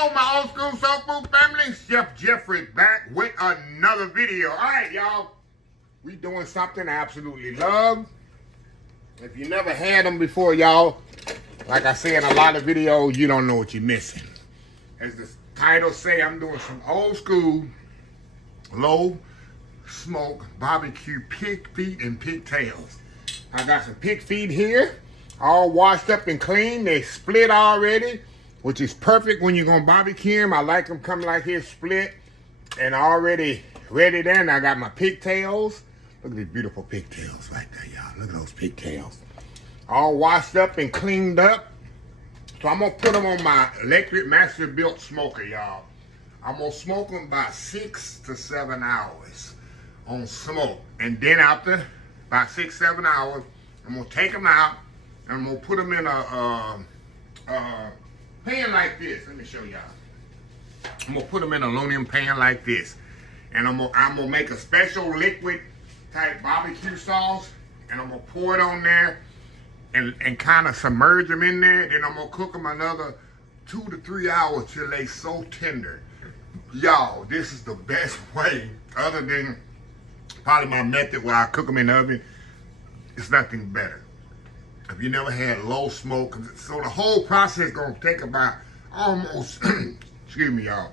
Hello, my old school soul food family. Chef Jeffrey back with another video. All right, y'all. We doing something I absolutely love. If you never had them before, y'all, like I say in a lot of videos, you don't know what you're missing. As the title say, I'm doing some old school, low smoke barbecue pig feet and pigtails. I got some pig feet here, all washed up and clean. They split already, which is perfect when you're gonna barbecue them. I like them coming like here, split and already ready there. And I got my pigtails. Look at these beautiful pigtails right there, y'all. Look at those pigtails. All washed up and cleaned up. So I'm gonna put them on my electric master built smoker, y'all. I'm gonna smoke them about 6 to 7 hours on smoke. And then after about 6, 7 hours, I'm gonna take them out and I'm gonna put them in a pan like this. Let me show y'all. I'm gonna put them in an aluminum pan like this. And I'm gonna make a special liquid type barbecue sauce. And I'm gonna pour it on there and kind of submerge them in there. Then I'm gonna cook them another 2 to 3 hours till they so tender. Y'all, this is the best way, other than probably my method where I cook them in the oven. It's nothing better. If you never had low smoke, so the whole process is gonna take about almost, excuse me, y'all,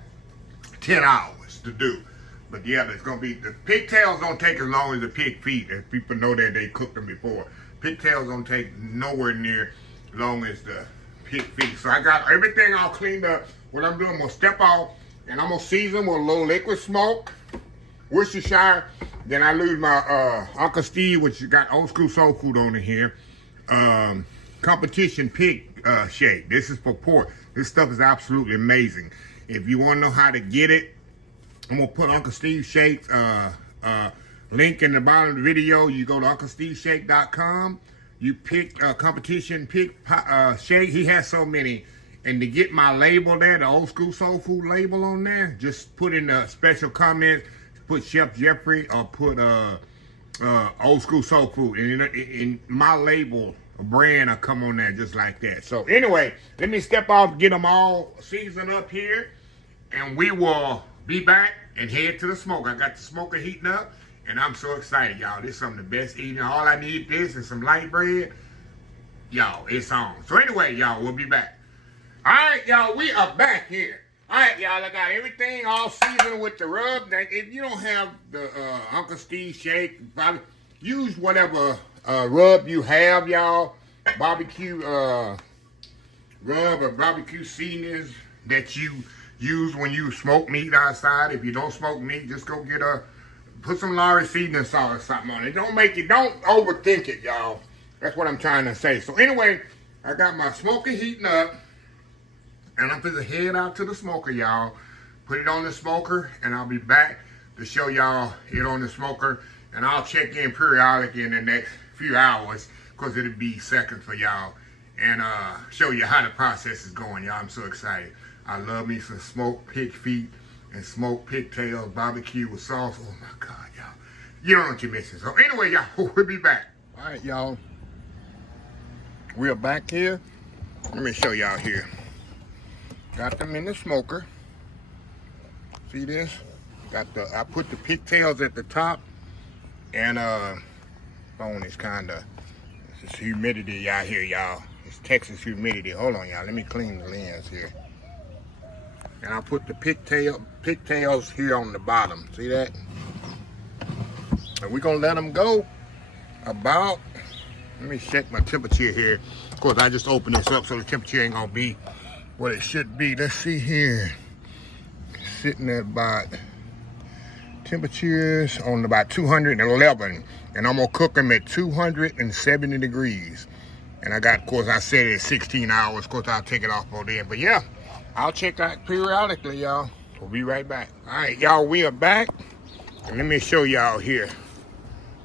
10 hours to do. But yeah, it's gonna be, the pigtails don't take as long as the pig feet, as people know that they cooked them before. Pigtails don't take nowhere near as long as the pig feet. So I got everything all cleaned up. What I'm doing, I'm gonna step off and I'm gonna season with a little liquid smoke, Worcestershire. Then I lose my Uncle Steve, which got old school soul food on in here. Competition pig shake. This is for pork. This stuff is absolutely amazing. If you want to know how to get it, I'm gonna put Uncle Steve Shake's link in the bottom of the video. You go to UncleSteveShake.com. You pick competition pig shake. He has so many. And to get my label there, the old school soul food label on there, just put in the special comments, put Chef Jeffrey or put old school soul food. And in my label, a brand will come on there just like that. So anyway, let me step off, get them all seasoned up here, and we will be back and head to the smoke. I got the smoker heating up, and I'm so excited, y'all. This is some of the best eating. All I need is some light bread. Y'all, it's on. So anyway, y'all, we'll be back. All right, y'all, we are back here. All right, y'all, I got everything all seasoned with the rub. Now, if you don't have the Uncle Steve Shake, probably use whatever rub you have, y'all. Barbecue rub or barbecue seasonings that you use when you smoke meat outside. If you don't smoke meat, just go get put some Lawry seasoning salt or something on it. Don't overthink it, y'all. That's what I'm trying to say. So anyway, I got my smoker heating up. And I'm gonna head out to the smoker, y'all. Put it on the smoker, and I'll be back to show y'all it on the smoker. And I'll check in periodically in the next few hours, because it'll be seconds for y'all. And show you how the process is going, y'all. I'm so excited. I love me some smoked pig feet and smoked pigtails, barbecue with sauce. Oh my God, y'all. You don't know what you're missing. So anyway, y'all, we'll be back. All right, y'all. We're back here. Let me show y'all here. Got them in the smoker. See this? I put the pigtails at the top, and bone is kinda, it's humidity out here, y'all. It's Texas humidity. Hold on, y'all. Let me clean the lens here. And I put the pigtails here on the bottom. See that? And we're gonna let them go about, let me check my temperature here. Of course, I just opened this up so the temperature ain't gonna be what it should be. Let's see here. Sitting at about, temperatures on about 211. And I'm gonna cook them at 270 degrees. And I got, of course, I set it at 16 hours. Of course, I'll take it off on there. But yeah, I'll check out periodically, y'all. We'll be right back. All right, y'all, we are back. And let me show y'all here.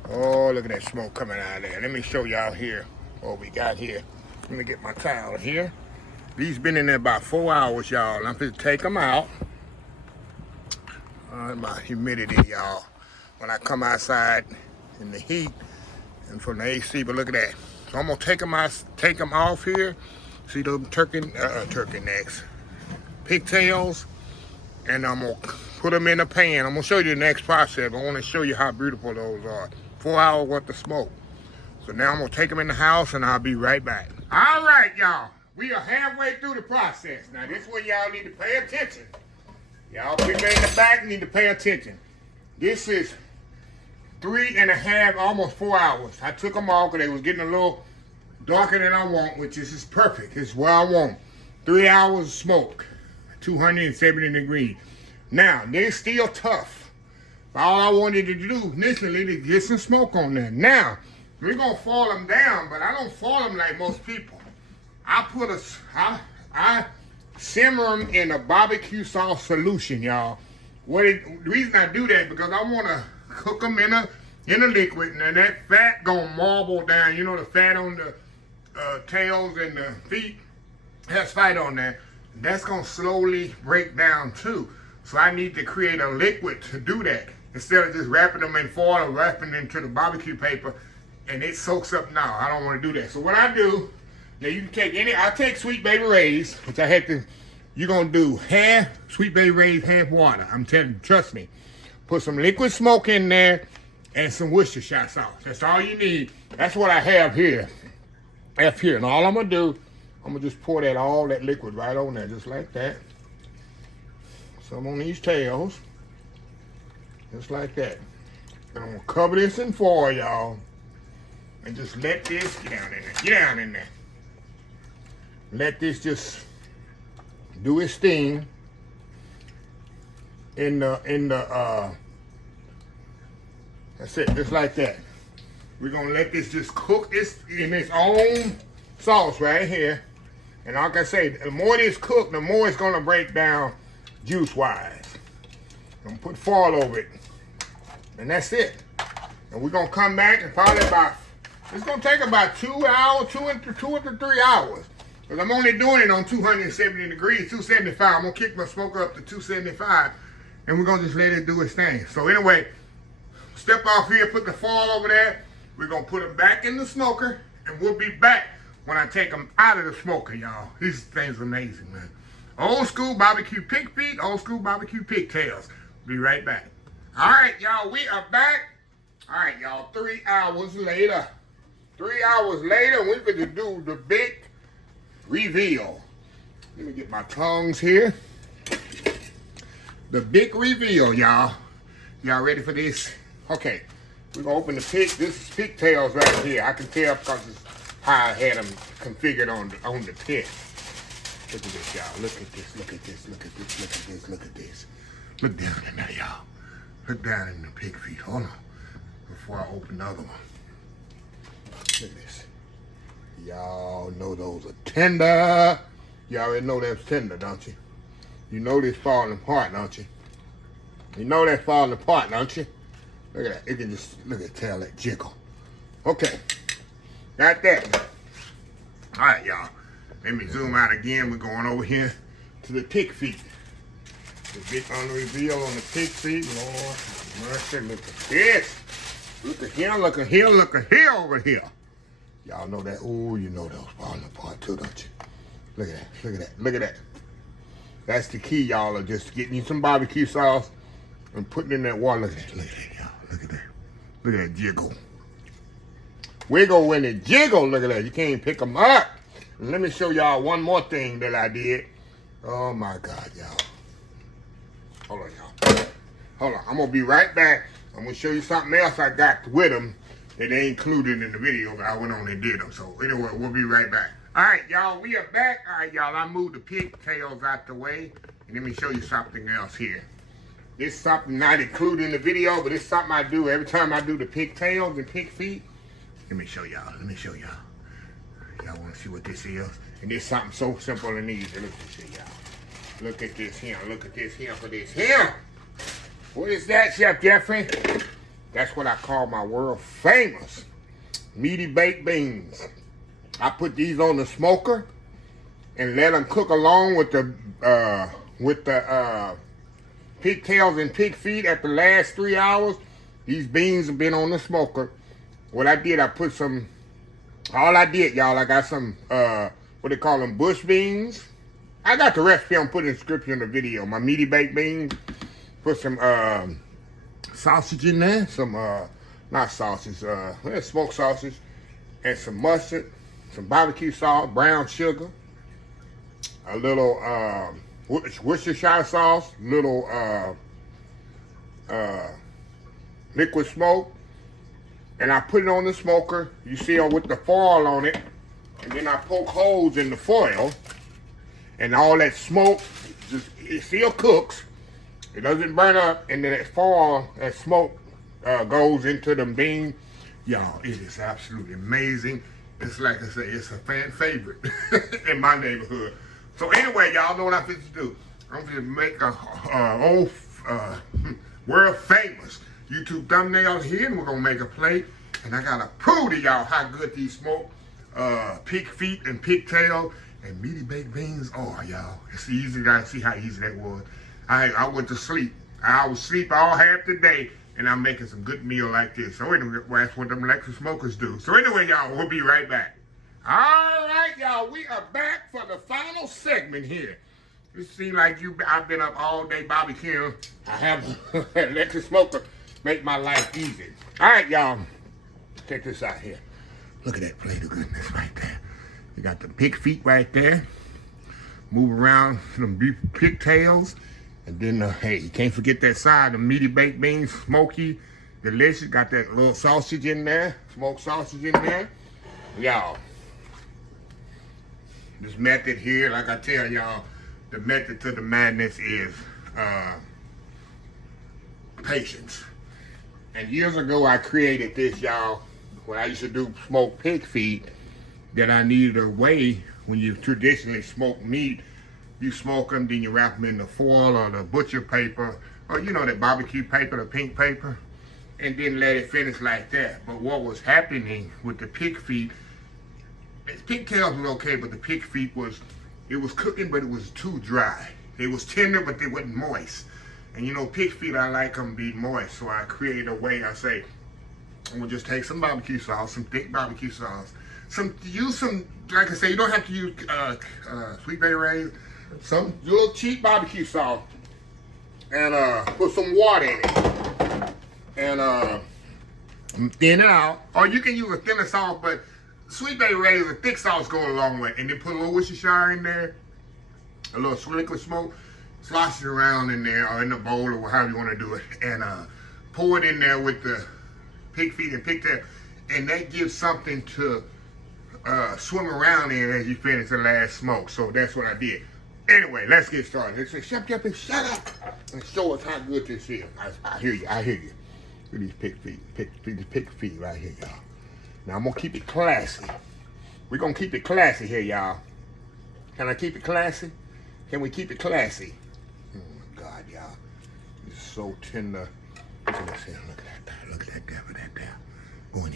Oh, look at that smoke coming out of there. Let me show y'all here what we got here. Let me get my towel here. These been in there about 4 hours, y'all. I'm gonna take them out. My humidity, y'all. When I come outside in the heat and from the AC, but look at that. So I'm gonna take them off here. See those turkey necks, pigtails, and I'm gonna put them in a pan. I'm gonna show you the next process. I want to show you how beautiful those are. 4 hours worth of smoke. So now I'm gonna take them in the house, and I'll be right back. All right, y'all. We are halfway through the process. Now this is where y'all need to pay attention. Y'all people in the back need to pay attention. This is 3.5, almost 4 hours. I took them off because they was getting a little darker than I want, which is perfect. It's where I want. 3 hours of smoke, 270 degrees. Now, they're still tough. All I wanted to do initially to get some smoke on there. Now, we're going to foil them down, but I don't foil them like most people. I simmer them in a barbecue sauce solution, y'all. The reason I do that because I want to cook them in a liquid, and that fat gonna marble down. You know the fat on the tails and the feet has fat on there. That's gonna slowly break down too. So I need to create a liquid to do that instead of just wrapping them in foil or wrapping them into the barbecue paper, and it soaks up. Now I don't want to do that. So what I do, now you can take I take Sweet Baby Ray's, which I had to. You're gonna do half Sweet Baby Ray's, half water. I'm telling you, trust me. Put some liquid smoke in there and some Worcestershire sauce. That's all you need. That's what I have here. And all I'm gonna do, I'm gonna just pour all that liquid right on there, just like that. Some on these tails, just like that. And I'm gonna cover this in foil, y'all, and just let this get down in there. Get down in there. Let this just do its thing in the that's it, just like that. We're gonna let this just cook this in its own sauce right here. And like I say, the more this cooked, the more it's gonna break down juice-wise. I'm gonna put foil over it. And that's it. And we're gonna come back and probably it's gonna take about 2 hours, 2 to 3 hours. Because I'm only doing it on 270 degrees, 275. I'm gonna kick my smoker up to 275. And we're gonna just let it do its thing. So anyway, step off here, put the foil over there. We're gonna put them back in the smoker, and we'll be back when I take them out of the smoker, y'all. These things are amazing, man. Old school barbecue pig feet, old school barbecue pigtails. Be right back. All right, y'all, we are back. All right, y'all, 3 hours later. 3 hours later, we're gonna do the big reveal. Let me get my tongs here. The big reveal, y'all. Y'all ready for this? Okay, we're gonna open the pig. This is pigtails right here. I can tell because it's how I had them configured on the pit. Look at this, y'all. Look at this. Look at this. Look at this. Look at this. Look at this. Look down in there, y'all. Look down in the pig feet. Hold on. Before I open the other one. Look at this. Y'all know those are tender. You already know that's tender, don't you? You know this falling apart, don't you? You know that's falling apart, don't you? Look at that. It can just, look at tail that jiggle. Okay. Got that. All right, y'all. Let me zoom out again. We're going over here to the pig feet. The big reveal on the pig feet. Lord have mercy. Look at this. Look at here. Look at here. Look at here over here. Y'all know that. Oh, you know those falling apart too, don't you? Look at that. Look at that. Look at that. That's the key, y'all, of just getting you some barbecue sauce and putting in that water. Look at that. Look at that, y'all. Look at that. Look at that jiggle. Wiggle when it jiggle. Look at that. You can't pick them up. And let me show y'all one more thing that I did. Oh, my God, y'all. Hold on, y'all. Hold on. I'm going to be right back. I'm going to show you something else I got with them that they included in the video, but I went on and did them. So, anyway, we'll be right back. All right, y'all. We are back. All right, y'all. I moved the pigtails out the way. And let me show you something else here. This is something not included in the video, but it's something I do every time I do the pigtails and pig feet. Let me show y'all. Let me show y'all. Y'all want to see what this is? And this is something so simple and easy. Look at this here, y'all. Look at this here. Look at this here for this here. What is that, Chef Jeffrey? That's what I call my world famous meaty baked beans. I put these on the smoker and let them cook along with the pigtails and pig feet at the last 3 hours. These beans have been on the smoker. What I did, I put some, all I did, y'all, I got some, what they call them, bush beans. I got the recipe. I'm putting the description in the video. My meaty baked beans. Put some sausage in there. Some not sausage. Smoked sausage, and some mustard, some barbecue sauce, brown sugar, a little Worcestershire sauce, little liquid smoke, and I put it on the smoker. You see with the foil on it, and then I poke holes in the foil, and all that smoke it still cooks. It doesn't burn up, and then that foil, that smoke goes into the bean. Y'all, it is absolutely amazing. It's like I say, it's a fan favorite in my neighborhood. So anyway, y'all know what I'm fixing to do. I'm going to make a world famous YouTube thumbnail here, and we're going to make a plate. And I got to prove to y'all how good these smoked pig feet and pigtail and meaty baked beans are, y'all. It's easy. You got to see how easy that was. I went to sleep. I was asleep all half the day, and I'm making some good meal like this. So anyway, that's what them electric smokers do. So anyway, y'all, we'll be right back. All right, y'all, we are back for the final segment here. It seems like I've been up all day barbecuing. I have an electric smoker make my life easy. All right, y'all, check this out here. Look at that plate of goodness right there. You got the pig feet right there. Move around some beef pigtails. And then, hey, you can't forget that side, the meaty baked beans, smoky, delicious. Got that little sausage in there, smoked sausage in there. Y'all, this method here, like I tell y'all, the method to the madness is patience. And years ago, I created this, y'all, when I used to do smoked pig feet, that I needed a way when you traditionally smoke meat. You smoke them, then you wrap them in the foil or the butcher paper, or you know, that barbecue paper, the pink paper, and then let it finish like that. But what was happening with the pig feet, pigtails were okay, but the pig feet it was cooking, but it was too dry. It was tender, but they wasn't moist. And you know, pig feet, I like them be moist, so I created a way. I say, I'm gonna just take some barbecue sauce, some thick barbecue sauce, use some, like I say, you don't have to use Sweet Baby Ray's. Some little cheap barbecue sauce, and put some water in it, and thin it out. Or you can use a thinner sauce, but Sweet Baby Ray's, a thick sauce goes a long way. And then put a little Worcestershire in there, a little liquid smoke, slosh it around in there, or in the bowl, or however you want to do it, and pour it in there with the pig feet and pigtail, and that gives something to swim around in as you finish the last smoke. So that's what I did. Anyway, let's get started. They say, shut up and show us how good this is. I hear you. Look at these pig feet right here, y'all. Now, I'm going to keep it classy. We're going to keep it classy here, y'all. Can I keep it classy? Can we keep it classy? Oh, my God, y'all. It's so tender. Look at that. Look at that there. Going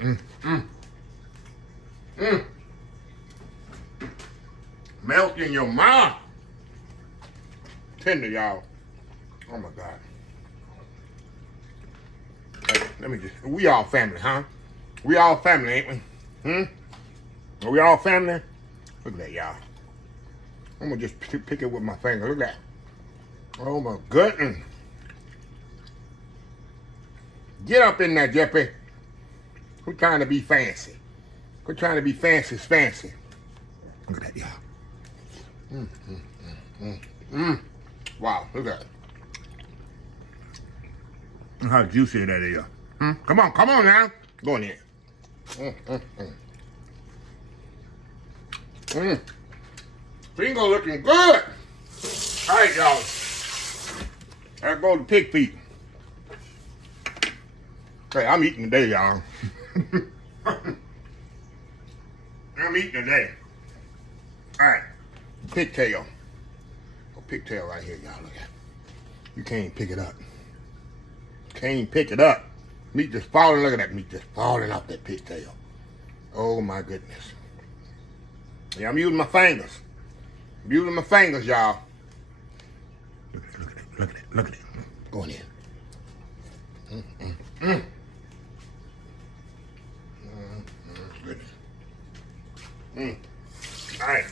in. Melt in your mouth. Tender, y'all. Oh my God. Hey, let me we all family, huh? We all family, ain't we? Are we all family? Look at that, y'all. I'm gonna just pick it with my finger. Look at that. Oh my goodness. Get up in there, Jeffy. Quit trying to be fancy. Quit trying to be fancy. Look at that, y'all. Wow, look at that. Look how juicy that is. Come on now. Go in there. Bingo looking good. All right, y'all. There go the pig feet. Hey, I'm eating today, y'all. I'm eating today. All right. Pigtail. A pigtail right here, y'all. Look at it. You can't even pick it up. Can't even pick it up. Meat just falling. Look at that meat just falling off that pigtail. Oh my goodness. Yeah, I'm using my fingers. I'm using my fingers, y'all. Look at it. Going in. Goodness. All right.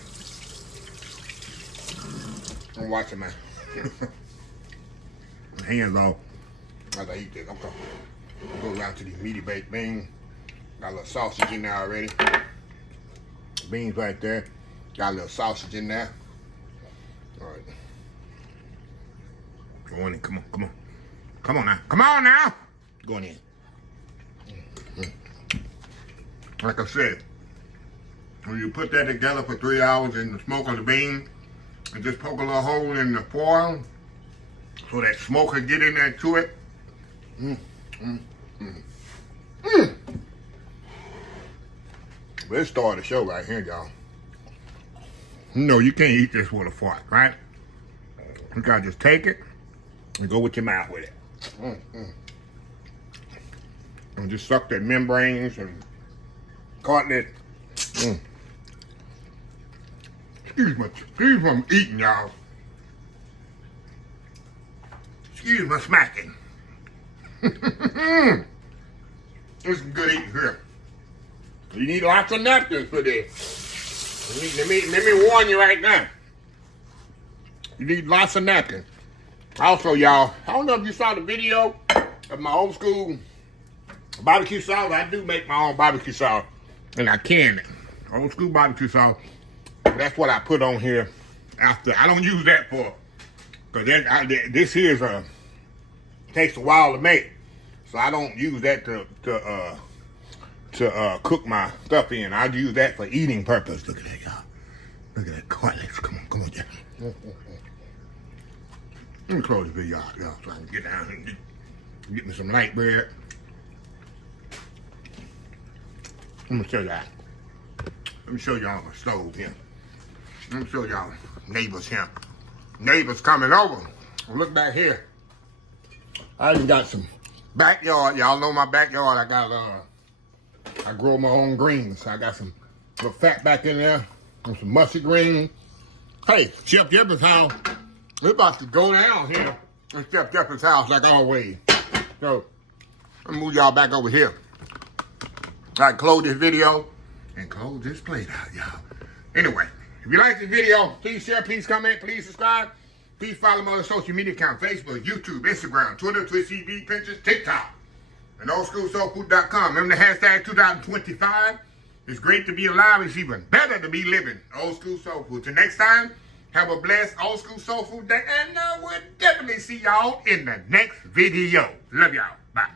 I'm watching my hands off as I eat this. Okay. Go around to these meaty baked beans. Got a little sausage in there already. Beans right there. Got a little sausage in there. All right. Go on in. Come on. Come on. Come on now. Come on now. Go on in. Like I said, when you put that together for 3 hours in the smoke of the bean, and just poke a little hole in the foil so that smoke can get in there to it. Let's start the show right here, y'all. You know you can't eat this with a fork, right? You gotta just take it and go with your mouth with it. And just suck the membranes and cartilage. Excuse me I'm eating, y'all. Excuse my smacking. There's some good eating here. You need lots of napkins for this. Let me warn you right now. You need lots of napkins. Also, y'all, I don't know if you saw the video of my old school barbecue sauce. I do make my own barbecue sauce, and I can it. Old school barbecue sauce. That's what I put on here after. I don't use that for, because this here's takes a while to make, so I don't use that to cook my stuff in. I use that for eating purpose. Look at that, y'all. Look at that cartilage. Come on, Jack. Let me close the video, y'all, so I can get down and get me some light bread. Let me show y'all. Let me show y'all my stove here. Let me show y'all neighbors here. Neighbors coming over. Look back here. I even got some backyard. Y'all know my backyard. I grow my own greens. I got some little fat back in there and some mushy greens. Hey, Chef Jefferson's house. We're about to go down here in Chef Jefferson's house like always. So, I'm gonna move y'all back over here. I close this video and close this plate out, y'all. Anyway, if you like this video, please share, please comment, please subscribe. Please follow my other social media accounts: Facebook, YouTube, Instagram, Twitter, Twitch TV, Pinterest, TikTok, and oldschoolsoulfood.com. Remember the hashtag 2025. It's great to be alive. It's even better to be living. Old School Soul Food. Till next time, have a blessed Old School Soul Food day. And we'll definitely see y'all in the next video. Love y'all. Bye.